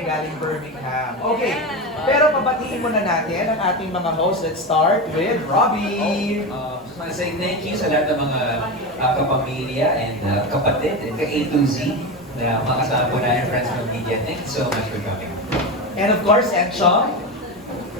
Grabe, galing Birmingham. Okay, pero pabatiin muna natin ang ating mga hosts. Let's start with Robbie. Uh, just want to say thank you sa lahat ng mga uh, kapamilya and uh, kapatid and ka A to Z na makasama po natin friends from media. Thank you so much for coming. And of course, Encho.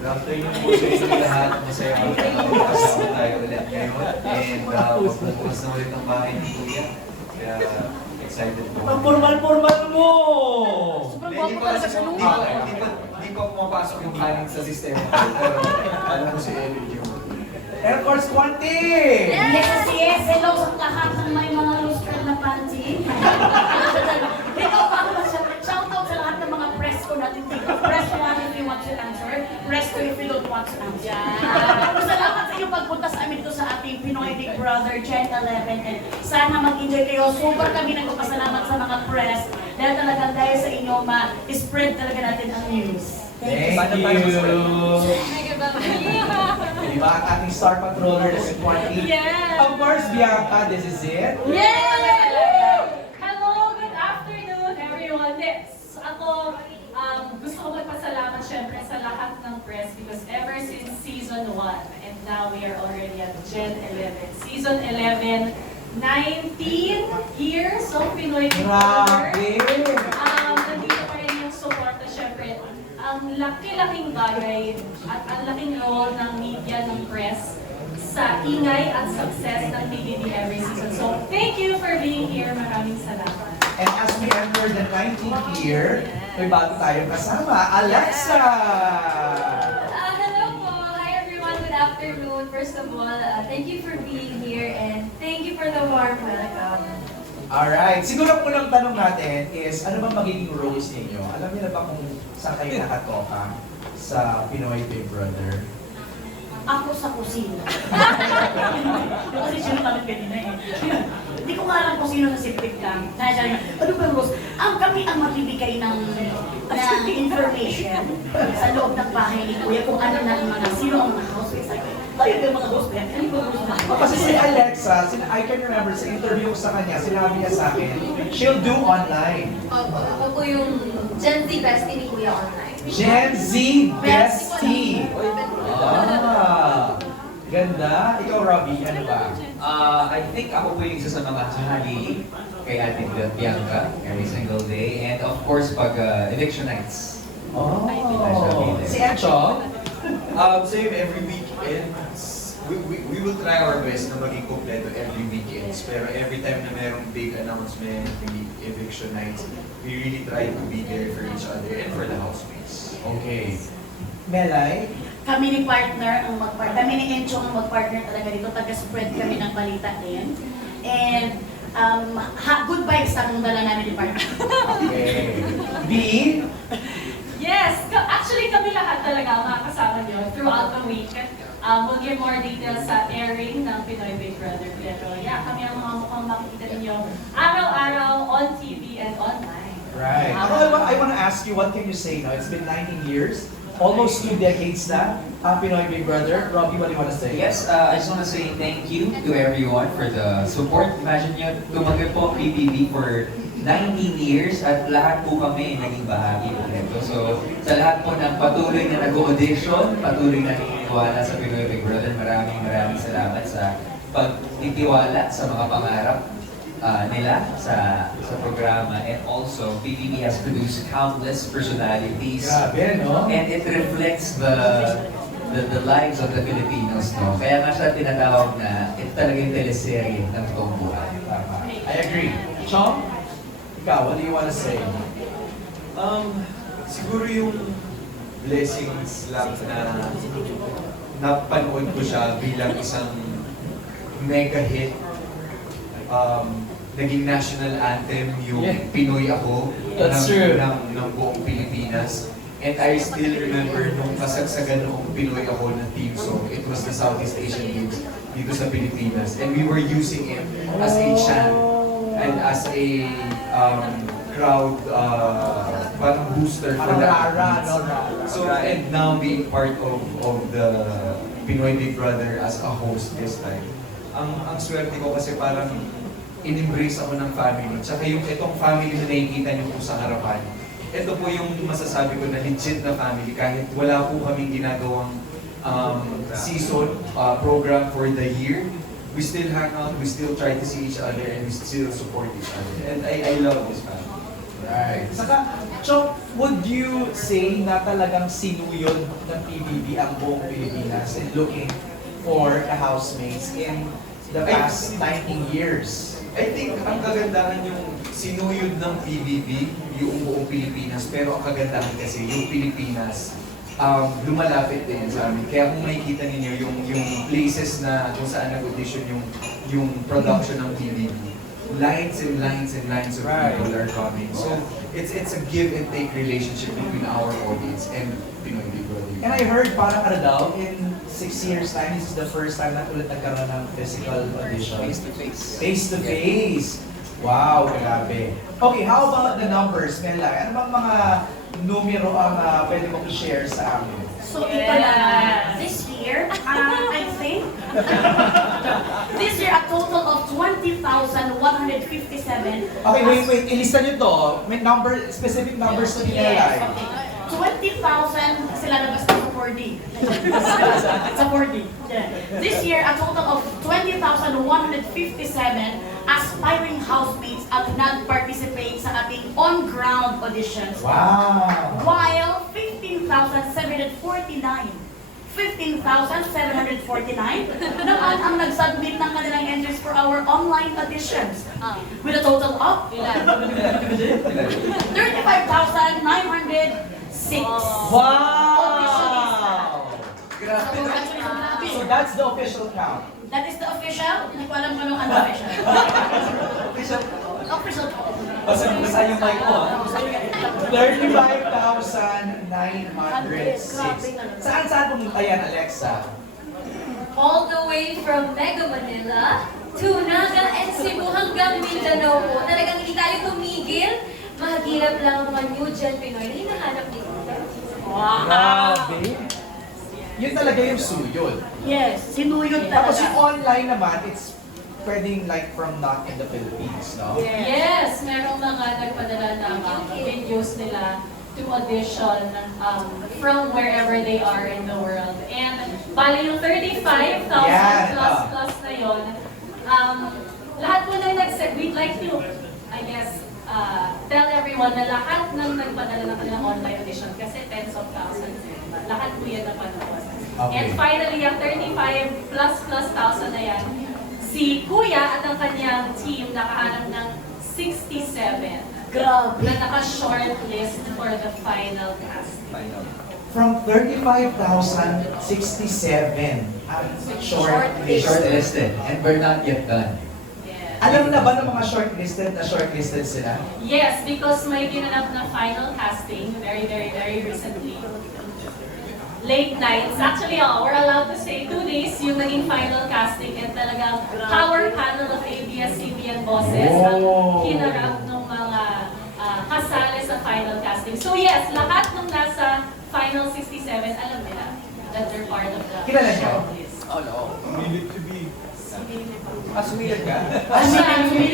Good afternoon po sa inyo lahat. Masaya ako na kasama tayo ulit ngayon. And uh, magbubukas na ulit ang bahay ni Kuya. Kaya excited po. Ang formal-formal mo! Hindi pa kasi hindi pa, hindi pa, hindi pa pumapasok yung kanin sa sistema ko. Pero alam ko si Ellie yung And of course, Quanti! Yes, yes. Hello sa lahat ng may mga lustral na panty. Hello pa ako. Shout out sa lahat ng mga press ko natin dito. Press 1 if you want to answer. Press 2 if you don't want to answer. Salamat sa inyong pagpunta sa amin dito sa ating Pinoy Big Brother Gen 11. And sana mag-enjoy kayo. Super kami nagpapasalamat sa mga press. Dahil talagang dahil sa inyo, ma-spread talaga natin ang news. Thank Paano tayo you! Diba ang ating star patroller si Quanti? Yes. Of course, Bianca, this is it. Yay! Hello, good afternoon everyone. Yes, ako um, gusto ko magpasalamat syempre sa lahat ng press because ever since season 1 and now we are already at Gen 11. Season 11, 19 years of Pinoy. Grabe! Um, nandito pa rin yung suporta syempre. Ang laki-laking bagay at ang laking role ng media, ng press sa ingay at success ng PBB every season. So, thank you for being here. Maraming salamat. And as we enter the 19th year, may bago tayong kasama, Alexa! Afternoon. First of all, uh, thank you for being here and thank you for the warm welcome. Alright, siguro ang unang tanong natin is, ano ba magiging roles ninyo? Alam niyo na ba kung saan kayo nakatoka sa Pinoy Big Brother? Ako sa kusina. Kasi sino kami kanina eh. Hindi ko nga alam kung sino sa sipit lang. Kaya sabi niya, ano ba Rose? Ang kami ang magbibigay ng, ng information sa loob ng bahay ni Kuya kung ano na ang mga, sino ang mga housemates. Oh, kasi si Alexa, sin I can remember sa interview ko sa kanya, sinabi niya sa akin, she'll do online. Opo, ako po yung Gen Z bestie ni Kuya online. Gen Z Bestie! Ah, ganda. Ikaw, Robbie, ano ba? Uh, I think ako po yung isa sa mga hali kay Ate Bianca every single day. And of course, pag uh, eviction nights. Oh, si Encho? Um, same every weekend. We, we, we will try our best na maging kompleto every weekends. Pero every time na merong big announcement, big eviction nights, we really try to be there for each other and for the housemates. Okay. Melay? Kami ni partner ang mag-partner. Kami ni Encho ang mag-partner talaga dito. Taga-spread kami ng balita din. And um, ha, good vibes ang dala namin ni partner. Okay. B? Yes! Actually, kami lahat talaga ang makakasama niyo throughout the week. Um, we'll give more details sa airing ng Pinoy Big Brother. Pero yeah, kami ang mga mukhang makikita ninyo araw-araw on TV and online. Right. Ako, I, wa- I want to ask you, what can you say now? It's been 19 years, almost two decades na, ang Pinoy Big Brother. Robbie, what do you want to say? Yes, uh, I just want to say thank you to everyone for the support. Imagine nyo, tumagal po ang PBB for 19 years at lahat po kami naging bahagi po nito. So, sa lahat po ng patuloy na nag-audition, patuloy na naniniwala sa Pinoy Big Brother, maraming maraming salamat sa pagtitiwala sa mga pangarap uh, nila sa sa programa. And also, PBB has produced countless personalities Grabe, no? And it reflects the the, the lives of the Filipinos, no? Kaya nga siya tinatawag na ito talaga yung teleserye ng totoong buhay. I agree. Chong? Ikaw, what do you want to say? Um, siguro yung blessings lang na napanood ko siya bilang isang mega hit. Um, naging national anthem yung Yeah. Pinoy Ako That's ng, true. ng, ng buong Pilipinas. And I still remember nung kasagsagan noong Pinoy Ako na team song, it was the Southeast Asian Games dito sa Pilipinas. And we were using it as a chant and as a um, crowd uh, parang booster for the athletes. So, and now being part of of the Pinoy Big Brother as a host this time, ang ang swerte ko kasi parang in-embrace ako ng family. Tsaka yung itong family na nakikita niyo po sa harapan, ito po yung masasabi ko na legit na family kahit wala po kaming ginagawang um, season uh, program for the year. We still hang out, we still try to see each other, and we still support each other. And I, I love this family. Right. Saka, Chok, would you say na talagang sinuyod ng PBB ang buong Pilipinas in looking for the housemates in the past 19 years? I think ang kagandahan yung sinuyod ng PBB, yung buong Pilipinas, pero ang kagandahan kasi yung Pilipinas, um, lumalapit din sa amin. Kaya kung makikita ninyo yung, yung places na kung saan nag-audition yung, yung production ng PBB, lines and lines and lines of Right. people are coming. So it's it's a give and take relationship between our audience and Pinoy Brother. And I heard parang ano daw, in six years time, this is the first time na ulit nagkaroon ng physical audition. Face to face. Face to face. Wow, grabe. Okay, how about the numbers, Mela? Ano bang mga numero ang uh, pwede mong i-share sa amin? So, ito na, this year, uh, I think, this year, a total of 20,157. Okay, wait, wait. Ilista nyo to. May number, specific numbers to Yes, okay. 20,000 sila nabas sa 4D. sa 4D. Yeah. This year, a total of 20,157 aspiring housemates ang nag-participate sa ating on-ground auditions. Wow! While 15,749 15,749 naman ang nag-submit ng kanilang entries for our online auditions with a total of 35,906 Wow! Grabe. So that's the official count. That is the official. Hindi ko alam kung anong unofficial. Official count. Basta yung mic mo. ah. 35,906. Saan saan pumunta yan, Alexa? All the way from Mega Manila to Naga and Cebu hanggang Mindanao po. Talagang hindi tayo tumigil. Mahagirap lang ang mga new gen Pinoy na hinahanap ni Kuya. Grabe. Yun talaga yung suyod. Yes, sinuyod Tapos yung talaga. online naman, it's pwedeng like from not in the Philippines, no? Yes, merong mga nagpadala ng um, videos nila to audition um, from wherever they are in the world. And bali yung 35,000 Yan, plus ah. plus na yon, um, lahat po nang nag we'd like to, I guess, uh, tell everyone na lahat ng nagpadala ng kanilang online audition kasi tens of thousands, lahat po yan napanood. Okay. And finally, ang 35 plus plus thousand na yan, si Kuya at ang kanyang team nakahanap ng 67 Grabe. na naka-shortlist for the final cast. From 35,067 ang short list. Shortlisted, and we're not yet done. Alam na ba ng mga shortlisted na shortlisted sila? Yes, because may ginanap na final casting very, very, very recently. Late nights. Actually, oh, we're allowed to say two days yung naging final casting and talagang power panel of ABS-CBN bosses ang Oh. hinarap ng mga ah, kasali sa final casting. So yes, lahat ng nasa final 67, alam nila that they're part of the Kilala niyo? shortlist. Ah, sumilid ka? Asa, Sumilip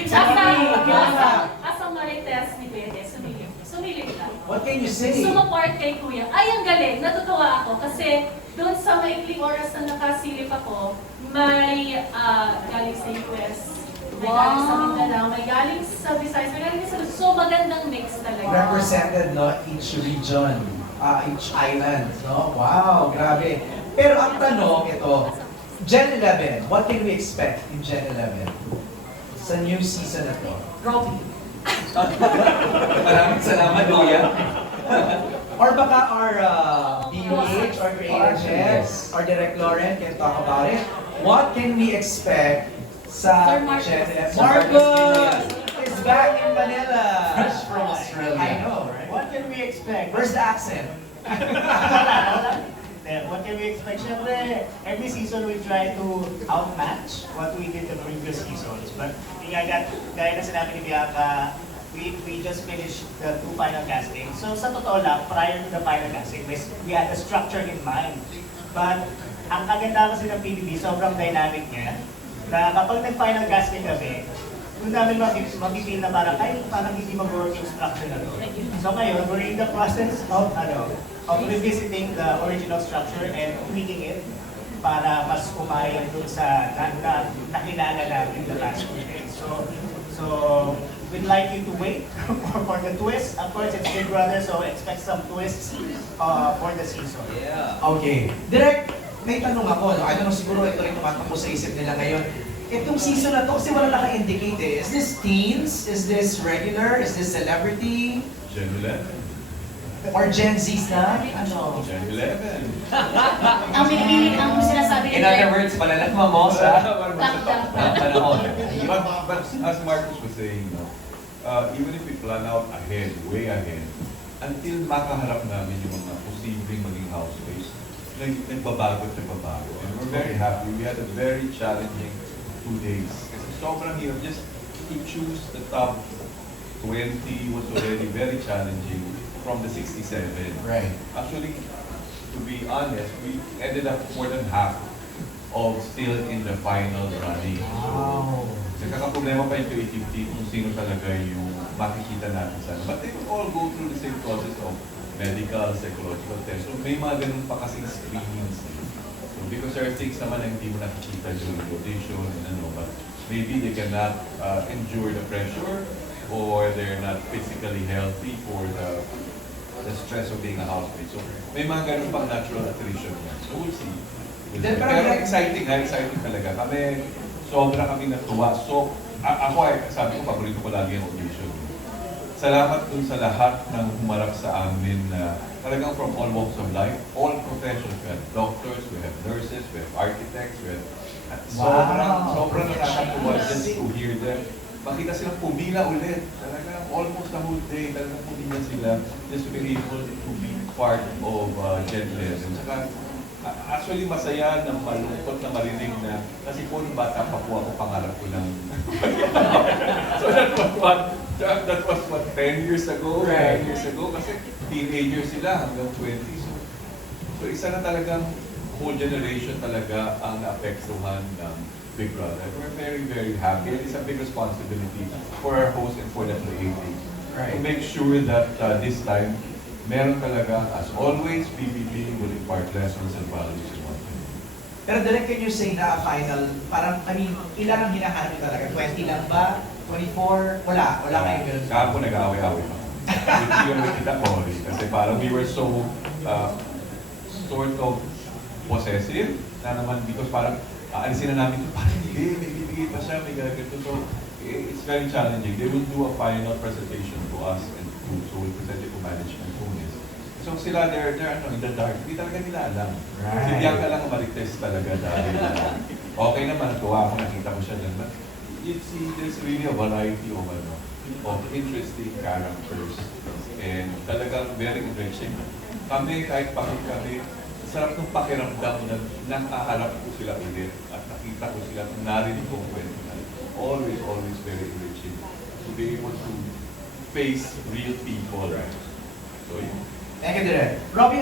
sa asa, akin. asa, asa marites ni Des, sumilip. Sumilip lang. What can you say? Sumuport kay Kuya. Ay, ang galing. Natutuwa ako kasi doon sa maikling oras na nakasilip ako, may ah, galing sa US, may galing sa Wow. Mindanao, may galing sa Visayas, may galing sa So, magandang mix talaga. Represented, no, each region, ah, each island, no? Wow, grabe. Pero ang tanong, ito, Gen 11, what can we expect in Gen 11? Sa new season na to? Robbie. Maraming salamat, Kuya. Or baka our uh, BUH or creative head Yes. or Direct Lauren can talk about it. What can we expect sa Sir Marcos. Gen 11? Sir Marcos is back in Manila. Fresh from Australia. I know, right? What can we expect? Where's the accent? What can we expect? Siyempre, every season we try to outmatch what we did the previous seasons. But, yung nga, gaya na sinabi ni Bianca, we, we just finished the two final castings. So, sa totoo lang, prior to the final casting, we, had a structure in mind. But, ang kaganda kasi ng PBB, sobrang dynamic niya, na kapag nag-final casting kami, doon namin makikita na parang, ay, parang hindi mag-work yung structure na to. So ngayon, we're in the process of, ano, of revisiting the original structure and tweaking it para mas umayon dun sa na, na, nakilala namin the last few days. So, so we'd like you to wait for, for the twist. Of course, it's Big Brother, so expect some twists uh, for the season. Yeah. Okay. Direct, may tanong ako. No? I don't know, siguro ito rin tumatakbo sa isip nila ngayon. Itong season na to, kasi wala naka-indicate eh. Is this teens? Is this regular? Is this celebrity? Gen 11. Or Gen Zs na? Ano? Gen 11. Ang pinipili, ang sinasabi In nila, other words, malalakma mo sa Lockdown. ang panahon. But, but as Marcus was saying, no, uh, even if we plan out ahead, way ahead, until makaharap namin yung mga posibleng maging housemates, nag, nagbabago at nagbabago. And we're very happy. We had a very challenging two days. Kasi sobrang hirap. Just to choose the top 20 was already very challenging from the 67. Right. Actually, to be honest, we ended up more than half of still in the final running. So, Wow. Nagkakaproblema pa yung 2050 kung sino talaga yung makikita natin sana. But they will all go through the same process of medical, psychological test. So may mga ganun pa kasing screenings. So because there are things naman na hindi mo nakikita during audition and ano, but maybe they cannot uh, endure the pressure or they're not physically healthy for the the stress of being a housemate. So may mga ganun pang natural attrition yan. So we'll see. We'll see. Pero like- exciting ha, exciting talaga. Kami, sobra kami natuwa. So, ako ay, sabi ko, paborito ko lagi ang audition. Salamat dun sa lahat ng humarap sa amin na talagang from all walks of life, all professions. We have doctors, we have nurses, we have architects, we have... At sobrang, Wow. sobrang nakakatuwa just to hear them. Makita silang pumila ulit. Talagang almost the whole day, talagang pumila sila just to be able to be part of uh, Gen 11. Saka, actually masaya na malungkot na marinig na kasi po nung bata pa po ako pangarap ko ng so that was what that, that was what 10 years ago, Right. 9 years ago kasi teenagers sila hanggang 20 so, so isa na talagang whole generation talaga ang naapektuhan ng Big Brother. We're very, very happy. And it's a big responsibility for our host and for the creatives to Right. make sure that uh, this time meron talaga, as always, PBB will impart lessons and values in one thing. Pero direct can you say na final, parang, I mean, ilan ang hinahanap talaga? 20 lang ba? 24? Wala. Wala kayong ganun. Kahapon nag-aaway-aaway pa. Hindi yung nakita ko. Kasi parang we were so uh, sort of possessive na naman because parang aalisin na namin ito. Parang hindi, may bibigay pa siya, may gagawin So, eh, it's very challenging. They will do a final presentation to us and to, so we'll present it to management only. So sila, they're, they're ano, in the dark. Hindi talaga nila alam. Right. Hindi ka lang marites talaga dahil uh, okay naman, tuwa ako, nakita ko siya dyan. But you see, there's really a variety of, ano, of interesting characters. And talagang very enriching. Kami, kahit bakit kami, sarap ng pakiramdam na nakaharap ko sila ulit at nakita ko sila, narinig ko ang kwento na always, always very enriching to be able to face real people. So, yun. Thank you, Direk. Robby,